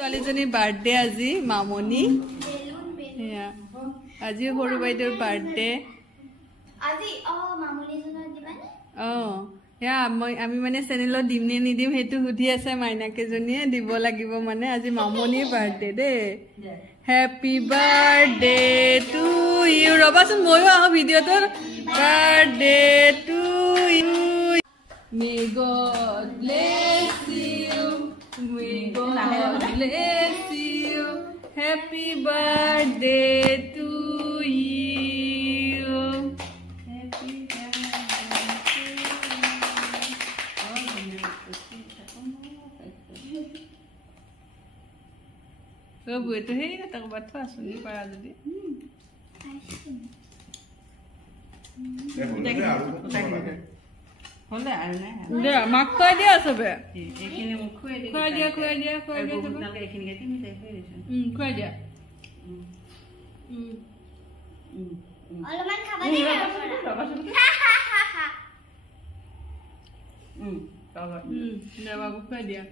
ছোৱালীজনীৰ বাৰ্থডে আজি মামনি আজি সৰু বাইদেউৰ বাৰ্থডে আমি মানে চেনেলত দিম নে নিদিম সেইটো সুধি আছে মাইনাকেজনীয়ে দিব লাগিব মানে আজি মামনিৰ বাৰ্থডে দেই হেপী বাৰ্থডে টু ইউ ৰবাচোন ময়ো আহো ভিডিঅ'টোত birthday to you may God bless you may God bless you happy birthday to you বুয়েতো সেই কথা ক'ৰবাত থোৱা চুনি পাৰা যদি মাক খুৱাই দিয়া চবে খুৱাই দিয়া খুৱাই দিয়া খুৱাই দিয়া খুৱাই দিয়া বাবু খুৱাই দিয়া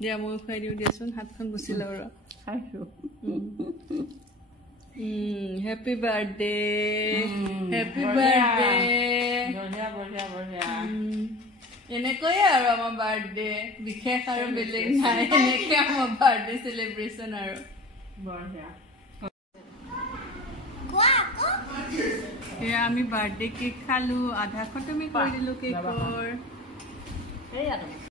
দিয়া মই খুৱাই দিওঁ দিয়াচোন হাতখন গুচি লওঁ ৰ খাইছো হেপী বাৰ্থডে হেপী বাৰ্থডে এনেকৈয়ে আৰু আমাৰ বাৰ্থডে বিশেষ আৰু বেলেগ নাই এনেকৈ আমাৰ বাৰ্থডে চেলিব্ৰেশ্যন আৰু এয়া আমি বাৰ্থডে কেক খালো আধা খতমে কৰি দিলো কেকৰ